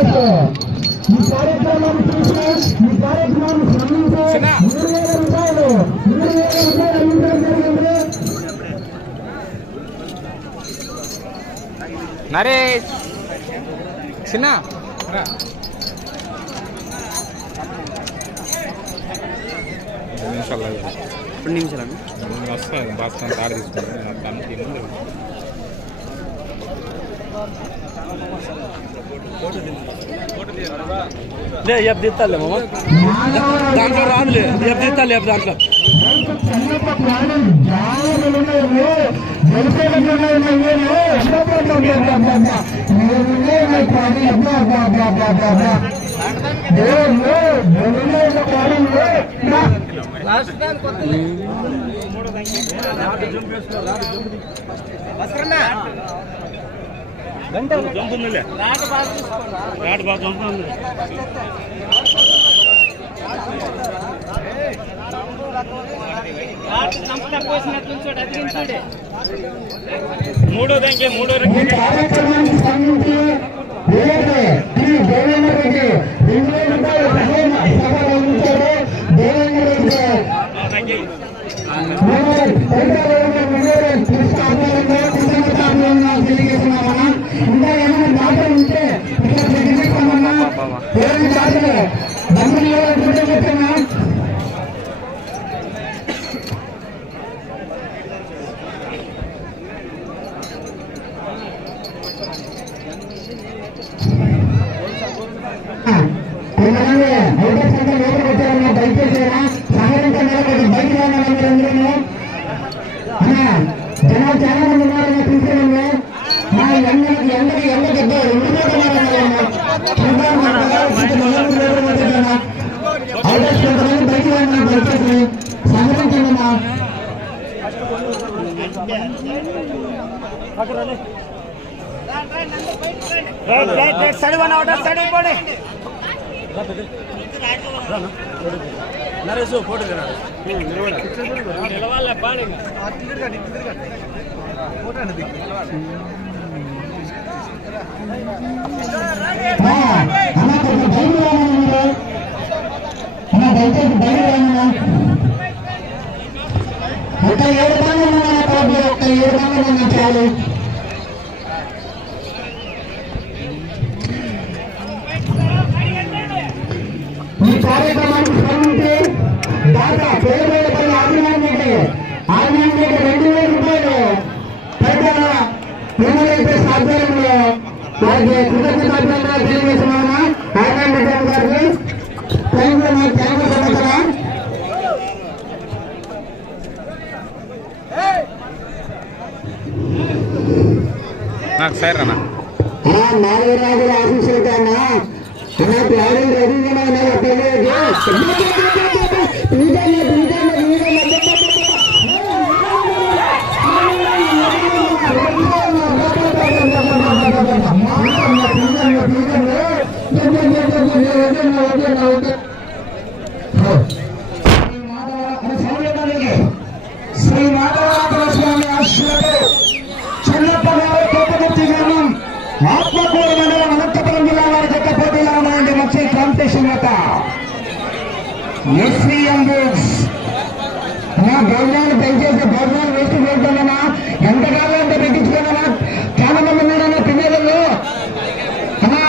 పెట్టు. ఈ కార్యక్రమాన్ని చూసి ఈ కార్యక్రమాన్ని స్పందించి మూడు వేల రూపాయలు మూడు వేల రూపాయలు అందించడం జరిగింది. నరేష్. చిన్న నిమిషాలు రెండు నిమిషాలు వస్తుంది బాస్కం తాడు తీసుకుంటాను లే ఎప్ తీస్తాలే మామ దాంట్లో రాదులే ఎప్ తీస్తాలే ఎప్ దాంట్లో చిన్నప్ప రాటు బాగా జంపుంది మూడో దానికి మూడో రెండు நம்ம ఒక ఏడు మంది ఉన్నారు బాబు ఏడు చాలు ఈ కార్యక్రమానికి స్పందించి దాకా ఆదినారాయణ రెడ్డి రెండు వేల రూపాయలు పెద్దల ఎమ్మెల్యే ఆధ్వర్యంలో వారికి కృతజ్ఞత తెలియజేస్తున్నామా ఆదినారాయణ రెడ్డి గారికి థ్యాంక్ యూ నాకు థ్యాంక్ యూ సంవత్సరం నాకు సరే అన్న ఆ నాలుగు రాజుల ఆశీస్సులతో అన్నా అన్నా ప్లాన్ రెడీగా ఉన్నా శ్రీ మాధవ స్వామి ఆశ్రమంలో చిన్నప్పగారు కోపగుర్తి గ్రామం ఆత్మకూరు మండలం అనంతపురం జిల్లా వారి జత పోటీలో ఉన్నాయండి మంచి కాంపిటీషన్ యొక్క ఎస్వీఎం బుక్స్ నా భోజనాలు దయచేసి భోజనాలు వేసి వెళ్తానన్నా ఎంతకాలం ఎంత పెట్టించుకున్నానా చాలా మంది ఉన్నారన్నా పిల్లలు అన్నా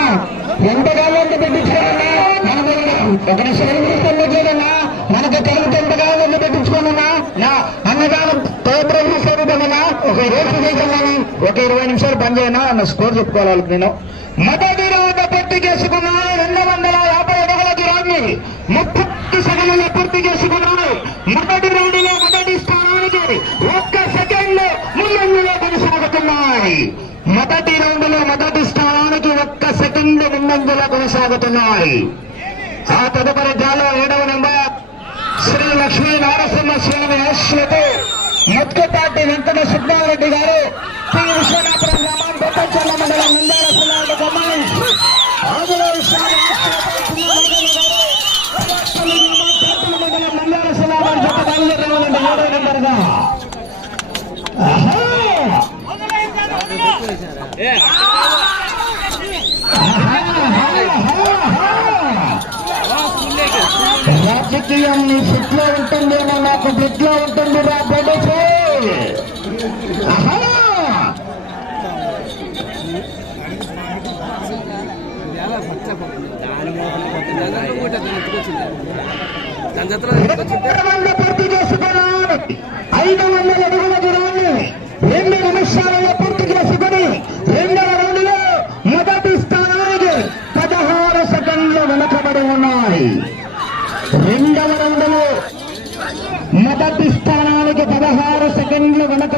ఎంతకాలం ఎంత పెట్టించుకోనన్నా మనకు ఒక నిమిషం చూడన్నా మనకు కలిగితే ఎంతకాలం ఎంత పెట్టించుకోనన్నా నా అన్నదానం తోపురం సరిపోయినా ఒక రోజు చేసాను ఒక ఇరవై నిమిషాలు బంద్ చేయనా అన్న స్కోర్ చెప్పుకోవాలి నేను. మొదటి రౌండ్ పూర్తి చేసుకున్నాను రెండు వందల యాభై అడుగుల గిరాన్ని ముప్పై సెకండ్లు పూర్తి చేసుకున్నాను మొదటి రౌండ్లో మొదటి స్థానానికి ఒక్క సెకండ్ ముందంజలో కొనసాగుతున్నాయి. మొదటి రౌండ్లో మొదటి స్థానానికి ఒక్క సెకండ్ ముందంజలో కొనసాగుతున్నాయి. ఆ తదుపరి జాలో ఏడవ నెంబర్ శ్రీ లక్ష్మీ నారసింహ స్వామి ఆశ్రతో ముత్కపాటి వెంకట సుబ్బారెడ్డి గారు శ్రీ విశ్వనాథపురం గ్రామం బొట్టచల్ల మండలం నంద్యాల జిల్లా కమాండ్ ఆంజనేయ స్వామి ఆశ్రయతో చిన్నమగన్న గారు రాష్ట్రపతి గ్రామం కోటల మండలం నంద్యాల జిల్లా వారి జత బయలుదేరాలండి ఏడో నెంబర్గా ఆహా! ఆహా! బంగారం నీ చెట్లో ఉంటుందేమో నాకు బ్లడ్లో ఉంటుంది రా బొడసే ఆహా! దాని జతలో ఎత్తుకొచ్చింటే రెండు వందల పూర్తి చేసుకున్నాడు ఐదు వందల అడుగుల దూరాన్ని రెండు నిమిషాలలో పూర్తి చేసుకుని రెండవ రౌండ్లో మొదటి స్థానానికి పదహారు సెకండ్లు వెనుకబడి ఉన్నాయి రెండవ రౌండ్లో మొదటి స్థానానికి పదహారు సెకండ్లు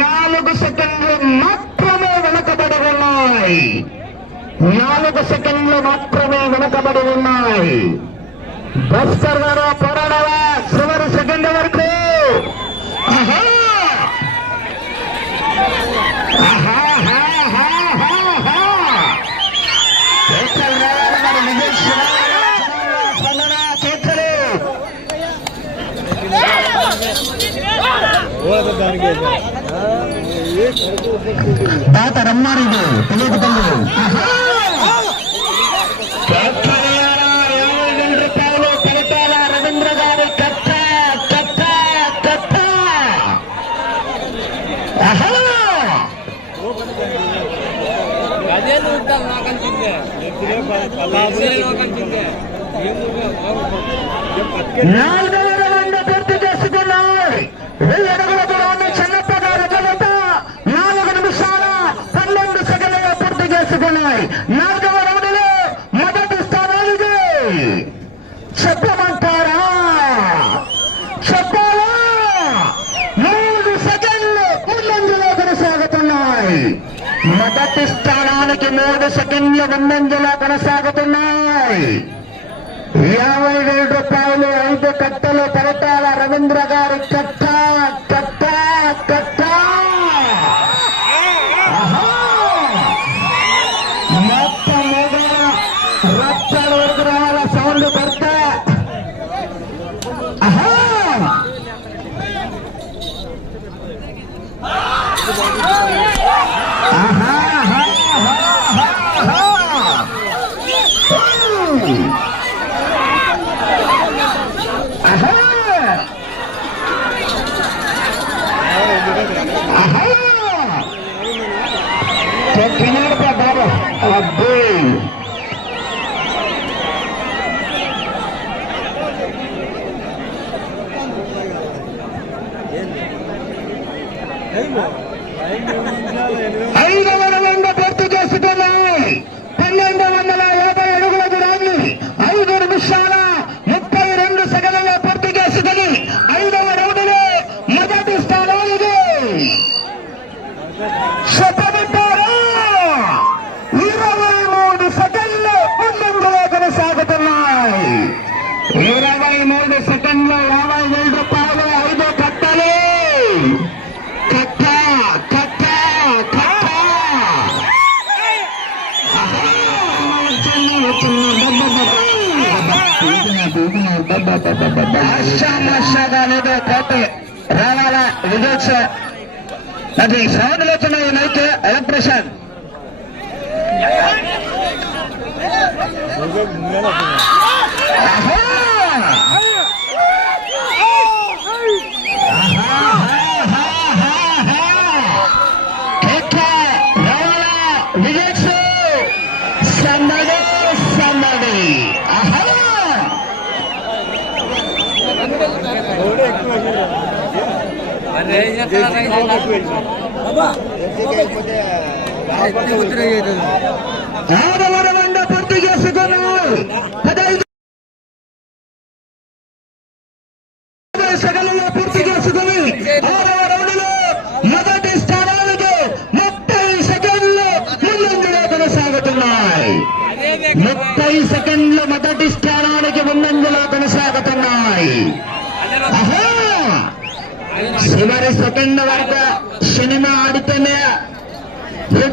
నాలుగు సెకండ్లు మాత్రమే వెనకబడి ఉన్నాయి. నాలుగు సెకండ్లు మాత్రమే వెనకబడి ఉన్నాయి బస్కర్ గారు పోరాడవా చివరి సెకండ్ వరకు ఆహా తాత రమ్మారిడు తెలియక తల్లి రూపాయలు కలటాల రవీంద్ర గారి కట్ట కట్ట కట్ట ఆహా అదే ఉంటాను నాకు అనిపించే అదే నాకు అనిపించే నాలుగవ రౌండ్ పూర్తి చేసుకున్నాయి వెయ్యి అడుగుల దూరాన్ని చిన్నప్ప గారి జనత నాలుగు నిమిషాల పన్నెండు సెకండ్లలో పూర్తి చేసుకున్నాయి. నాలుగవ రౌండ్లో మొదటి స్థానానికి చెప్పమంటారా? చెప్పాలా? మూడు సెకండ్లు ముందంజలో కొనసాగుతున్నాయి. మొదటి స్థానానికి మూడు సెకండ్లు ముందంజలో కొనసాగుతున్నాయి. యాభై వేల రూపాయలు ఐదు కట్టలు పెరటాల రవీంద్ర గారి కట్ట కట్ట కట్ట. బాబు అబ్బే ఐదవ రౌండ్ పూర్తి చేసుకున్నాయి పన్నెండు వందల యాభై అడుగుల దూరాన్ని ఐదు నిమిషాల ముప్పై రెండు సెకండ్లలో పూర్తి చేసుకుని ఐదవ రౌండ్లో మొదటి స్థానానికి చెప్పబడ్డారు ఇరవై మూడు సెకండ్లు ముందులో కొనసాగుతున్నాయి ఇరవై మూడు సెకండ్లు యాభై వేల రూపాయలు ఐదు కట్టలు కట్ట కట్ట కట్ట ఆశామాషాగా లేదు పోతే రావాల విజయ్ అది సౌండ్లు వచ్చినాయి నైట్ ఎలక్ట్రిషియన్ అహో उतर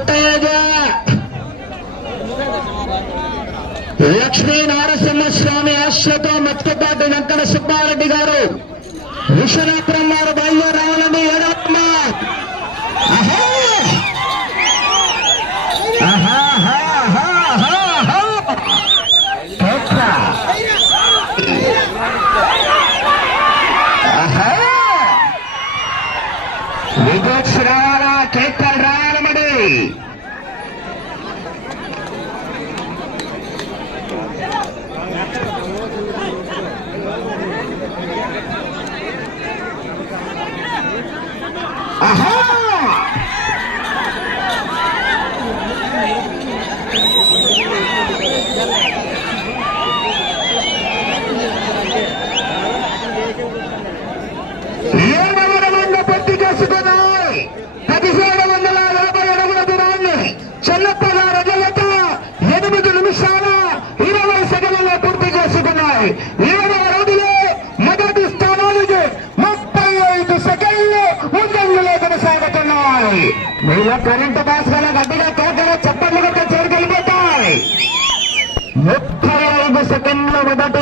హిట్ లక్ష్మీ నారసింహస్వామి ఆశ్రతో మత్కపాటి వెంకట సుబ్బారెడ్డి గారు విశ్వనాథ్ వారు బయలుదేరి రావాలండి ఏడమ్మ ఆహా! ఆహా, హా, హా, హా, హా. కేక. ఆహా! విజోత్స్ రావాలా కేకలు రావాలి మరి ఆహా ఏడవ రౌండ్ పూర్తి చేసుకున్నాయి పదిహేడు వందల యాభై అడుగుల దూరాన్ని చెల్లప్ప గారు జత ఎనిమిది నిమిషాల ఇరవై సెకండ్లలో పూర్తి చేసుకున్నాయి ఏడవ రౌండ్లో మొదటి స్థానానికి ముప్పై ఐదు సెకండ్లు ముందంజలో కొనసాగుతున్నాయి. మీలో కరెంటు బాస్కల గడ్డిగా కేకల చప్పట్లు చేరుకెళ్ళిపోతాయి ముప్పై ఐదు సెకండ్లు మొదటి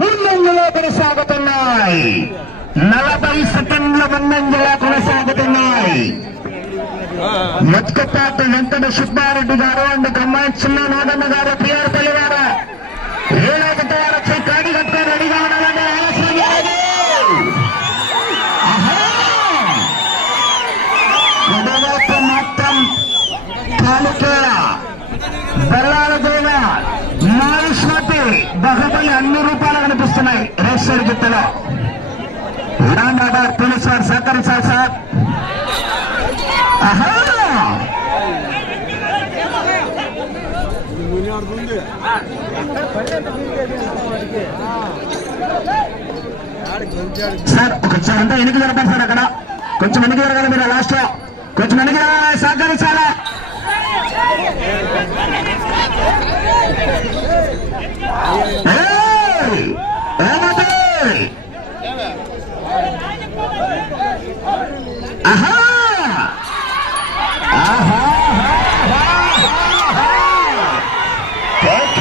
ముందంజలో కొనసాగుతున్నాయి. నలభై సెకండ్ల ముందంజలో కొనసాగుతున్నాయి. మత్కపాటి వెంకట సుబ్బారెడ్డి గారు అండ్ కమ్మాయి చిన్న నాగన్న గారు పిఆర్ పల్లి గారు ఏలాగతో కాడిగా కాలికేయ బెల్లాల దేవ మారుష్మతి బహుబలి అన్ని రూపాలు కనిపిస్తున్నాయి. రేషర్ గిత్తలో రామ్ ఆర్డర్ పోలీస్ వారు సహకరించాలి సార్. ఆహా సార్ కొంచెం అంతా వెనక్కి జరపాలి సార్ అక్కడ. కొంచెం వెనక్కి జరగాలి మీరు లాస్ట్లో కొంచెం వెనక్కి జరగాలి సహకరించాలా ఏయ్! ఏమది? ఆహా ఆహా కేక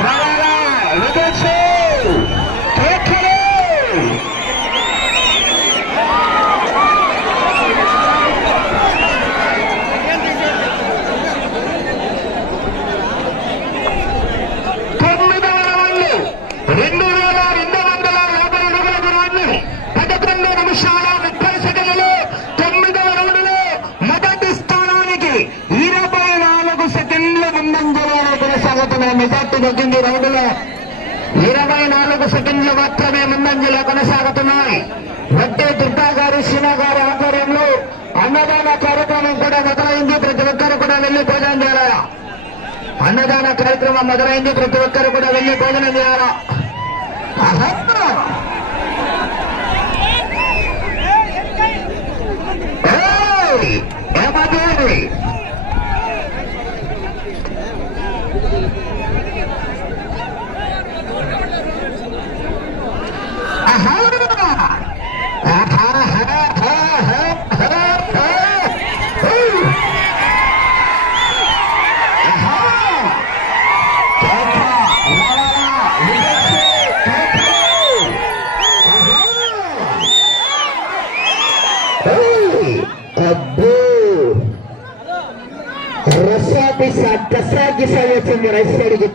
రవాణా విదేశీ కేకలు తొమ్మిదవ రౌండ్ రెండు వేల రెండు వందల యాభై అడుగుల దూరాన్ని పదకొండు నిమిషాల ముప్పై సెకండ్లలో తొమ్మిదవ రౌండ్లో మొదటి స్థానానికి ఇరవై నాలుగు సెకండ్ల ముందంజలో కొనసాగుతున్న మెజార్టీ దొరికింది రౌండ్లో. ఇరవై నాలుగు సెకండ్లు మాత్రమే ముందంజలో కొనసాగుతున్నాయి. వడ్డే దుర్గా గారు సీనా గారి ఆధ్వర్యంలో అన్నదాన కార్యక్రమం కూడా మొదలైంది. ప్రతి ఒక్కరు కూడా వెళ్ళి భోజనం చేయాలా? అన్నదాన కార్యక్రమం మొదలైంది. ప్రతి ఒక్కరు కూడా వెళ్ళి భోజనం చేయాలా? ಲಕ್ಷ ಒಂದು ರೈತರಿಗೆ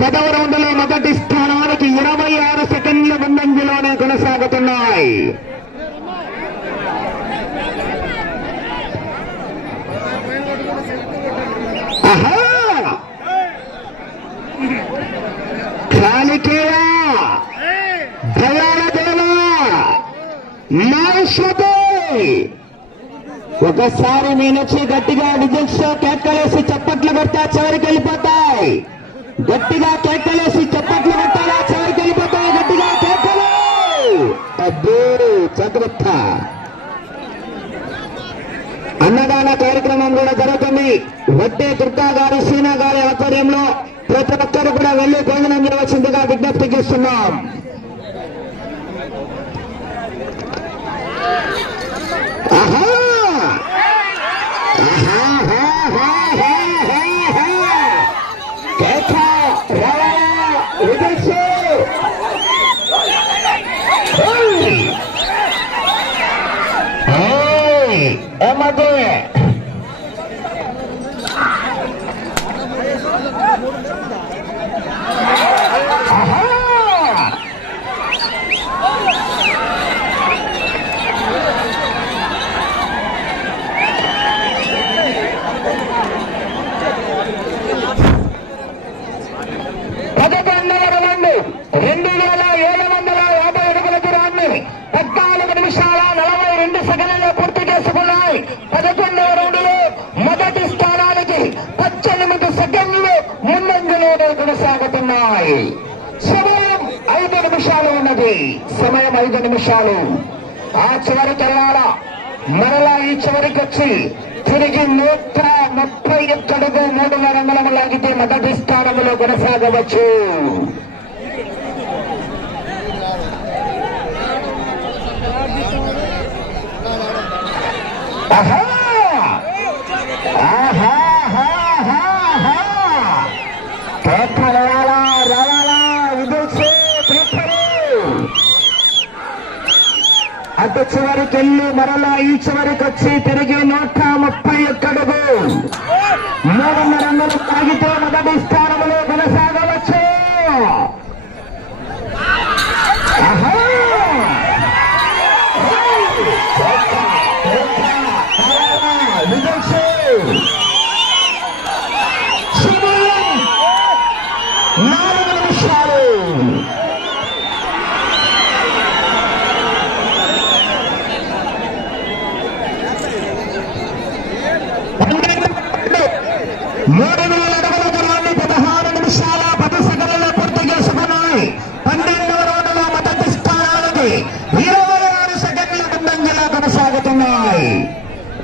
పదమూడులో మొదటి స్థానానికి ఇరవై ఆరు సెకండ్ల ముందంజలోనే కొనసాగుతున్నాయి. ఆహా! కాలికేయ! దయాల దేవ! మహేశ్వతి ఒకసారి నేనొచ్చి గట్టిగా విజిల్స్ కేక్కలేసి చప్పట్లు కొడితే చివరికి వెళ్ళిపోతాయి. గట్టిగా కేకలేసి చప్పట్లు కొట్టాలా? చివరికి వెళ్ళిపోతాయి గట్టిగా కేకలు? అబ్బో జాగ్రత్త అన్నదాన కార్యక్రమం కూడా జరుగుతుంది. వడ్డే దుర్గా గారి సీనా గారి ఆధ్వర్యంలో ప్రతి మాకు ఆహా! పదకొండవ రౌండ్ రెండు వేల ఏడు వందల యాభై అడుగుల దూరాన్ని పద్నాలుగు నిమిషాల నలభై రెండు సెకండ్లలో పూర్తి చేసుకున్నాయి పదకొండవ రౌండ్లో మొదటి స్థానానికి పద్దెనిమిది సెకండ్లు ముందంజలోనే ఉన్నాయి. సమయం ఐదు నిమిషాలు ఉన్నది. సమయం ఐదు నిమిషాలు. ఆ చివరి వెళ్ళాలా మరలా ఈ చివరికి వచ్చి తిరిగి నూట ముప్పై ఒక్కడుగు మూడు రంగులము లాగితే మొదటి స్థానంలో కొనసాగవచ్చు. ఆహా, అటు చివరికి వెళ్ళి మరలా ఈ చివరికి వచ్చి తిరిగి నూట ముప్పై ఒక్కడుగు. మూడున్నర వందలు తాగితే మొదటిస్తారు ఇరవై ఆరు సెకండ్ల ముందంజలా కొనసాగుతున్నాయి.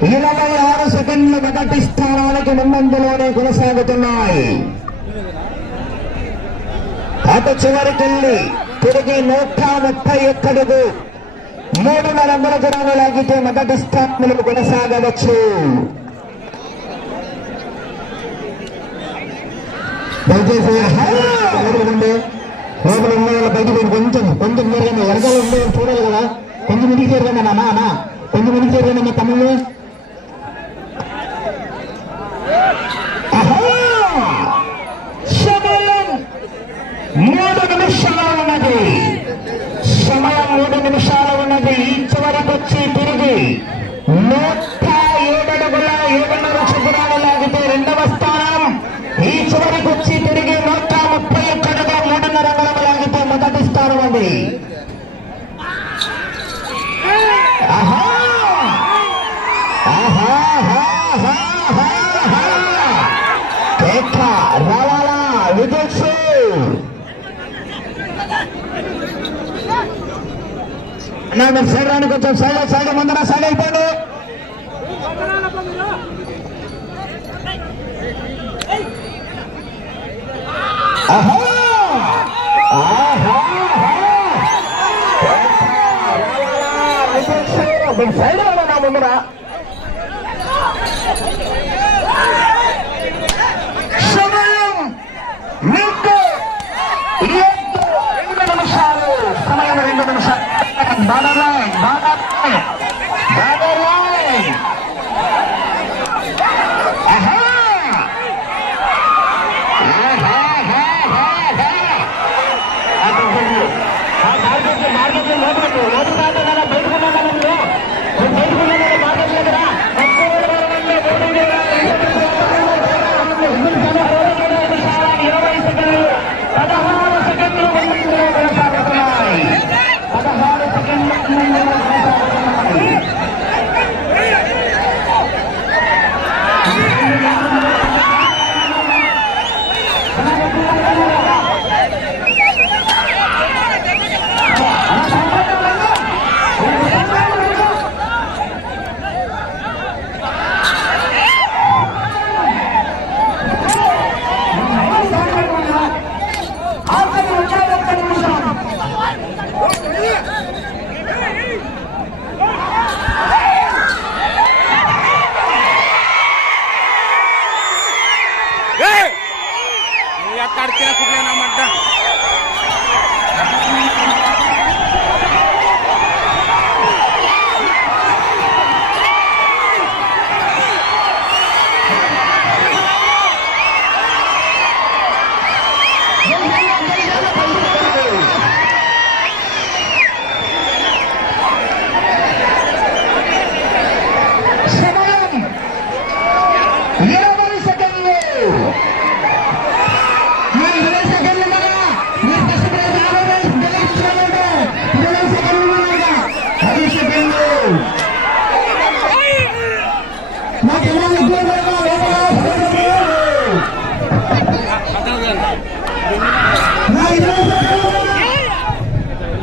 ఇరవై ఆరు సెకండ్లు మొదటి స్థానానికి ముందంజలోనే కొనసాగుతున్నాయి. అటు చివరికెళ్ళి తిరిగి నూట ముప్పై ఒక్కడుగు. మూడున్నర వందల దూరాన్ని లాగితే మొదటి స్థానంలో కొనసాగవచ్చు. దయచేసి లోపల ఉన్న బయటకు కొంచెం కొంచెం జరిగింది వెనకాల ఉండే చూడాలి కదా కొంచెం ఇంటికి చేరకండి అన్న అన్న కొంచెం ఇంటికి చేరకండి అన్న తమ్ముళ్ళు మూడు నిమిషాలు ఉన్నది సమయం మూడు నిమిషాలు ఉన్నది చివరికి వచ్చి తిరిగి నూట అన్నా మీరు చేయడానికి వచ్చాం సైడ్ సైడ్ ముందర సైడ్ అయిపోయింది సైడ్ అన్నా ముందర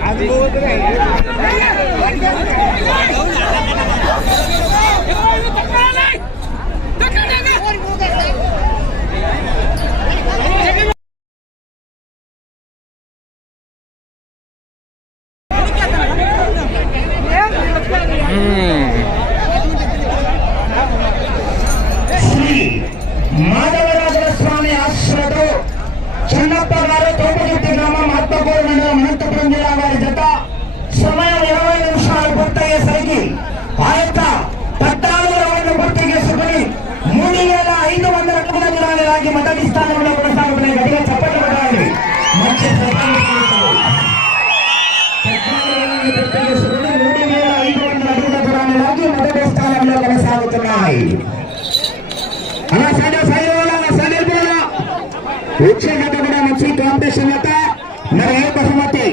అది స్థానంలో కొనసాగుతున్నాయి. గట్టిగా చప్పట్లు పడాలి మంచి మూడు వేల స్థానంలో కొనసాగుతున్నాయి. అలా సైడ్ సైడ్ అలా సైడ్ మంచి కాంపిటీషన్ యొక్క మరి ఏ బహుమతి?